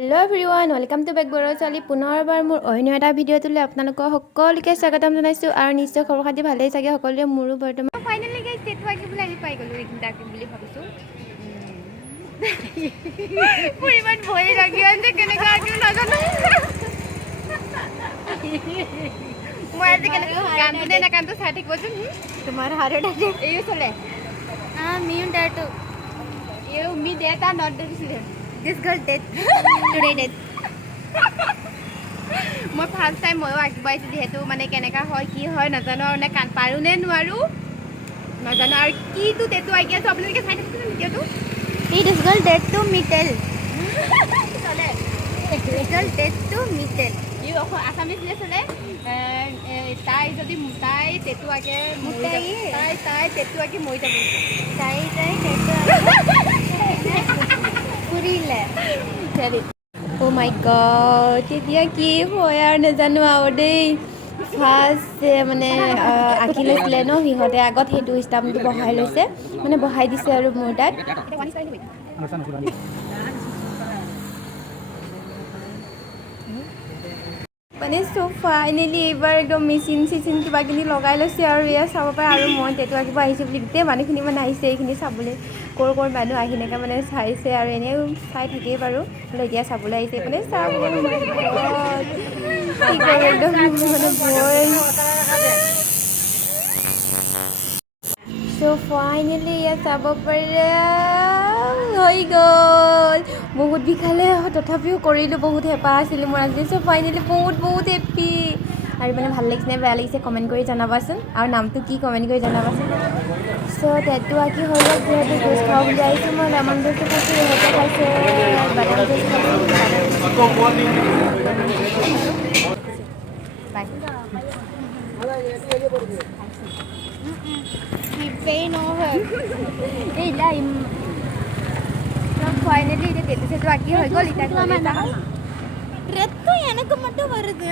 Hello everyone welcome to back बरचाली पुनरबार मोर अन्य এটা ভিডিও তুলে আপোনালোকক সকলোকে স্বাগতম জনাইছো আৰু নিশ্চয় খবৰ খাতি ভালেই চাগে সকলোৱে মোৰো বৰ্তমান ফাইনালি গাইস টেটু আঁকিবলৈ আহি পাই গলো এইখিনিতে আঁকিম বুলি ভাবিছো পুৰিমান ভয় লাগি আছে কেনেকৈ আঁকিম নাজানো মই আজি কেনেকৈ কান্দনে না কান্দো চাই থাকিবচোন তোমাৰ হাৰত আছে এইও চলে me date you me date are not date This girl dead. Today dead. মই ফার্স্ট টাইম মই আঁকিবাইছো যেহেতু মানে কেনেকা হয় কি হয় নাজানো আৰু না কান পাৰো নে নোৱাৰো নাজানো আৰু কি তো তেটো আঁকি আছো আপোনালোকে চাই থাকিব ভিডিওটো This girl dead to me tell. চলে This girl dead to me tell. You Assamese নে চলে তাই যদি তাই তেটো আঁকে তাই তেটো আঁকি মই যাব তাই তেটো Oh my god, তেতিয়া কি হয় আৰু নাজানো আৰু দেই ফাৰ্ষ্ট মানে আঁকি লৈছিলে ন সিহঁতে আগত সেইটো ষ্টাম্পটো বহাই লৈছে মানে বহাই দিছে আৰু মোৰ তাত মানে চ' ফাইনেলি এইবাৰ একদম মেচিন কিবা কিনি লগাই লৈছে আৰু এয়া চাব পাৰে আৰু মই তেটো আঁকিব আহিছোঁ বুলি গোটেই মানুহখিনি মানে আহিছে এইখিনি চাবলৈ ক'ৰ মানুহ আহিনেকৈ মানে চাইছে আৰু এনেও চাই থাকেই বাৰু বোলে এতিয়া চাবলৈ আহিছে মানে চাব কি কৰোঁ একদম মানে ভয় চ' ফাইনেলি ইয়াত চাব পাৰে হৈ গ'ল বহুত বিষালে তথাপিও কৰিলোঁ বহুত হেঁপাহ আছিলোঁ মোৰ আজি চ' ফাইনেলি বহুত হেপ্পী আৰু মানে ভাল লাগিছে নে বেয়া লাগিছে কমেণ্ট কৰি জনাবাচোন আৰু নামটো কি কমেণ্ট কৰি জনাবাচোন চ' টেটু আঁকি হৈ গ'ল যিহেতু জুচ খাওঁ বুলি আহিছোঁ মই লেমন জুচটো খাইছোঁ ইহঁতে খাইছে বাদাম জুচ फाइनली இது தெட்டு ஆக்கி ஹோய் கோல் இத ட்ரெட் எனக்கு மட்டும் வருது